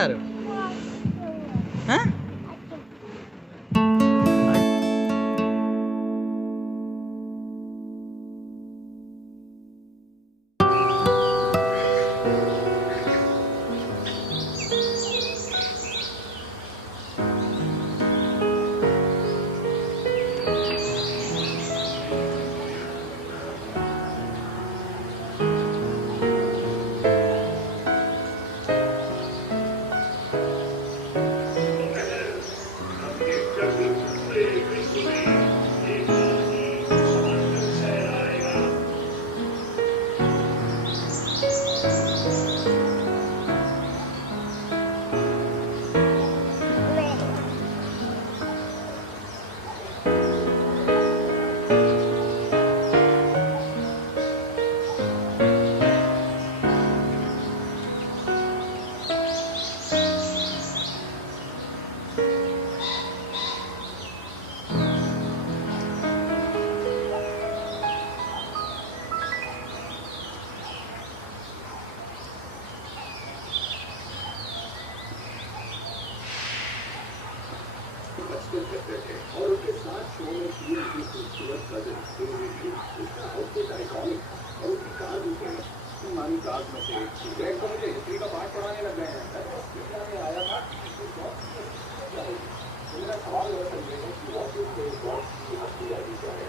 जा रहे हो? हैं? करते थे और उनके साथ शो में तीन की खूबसूरत कजन उसका आउटफिट आइकॉनिक था और उसकी कार भी मानी कार्स में से ग्रेग को मुझे हिस्ट्री का पाठ पढ़ाने लग गए हैं। में आया था मेरा सवाल यह समझेगा कि ऑफिस के बॉस की असली आदि क्या है।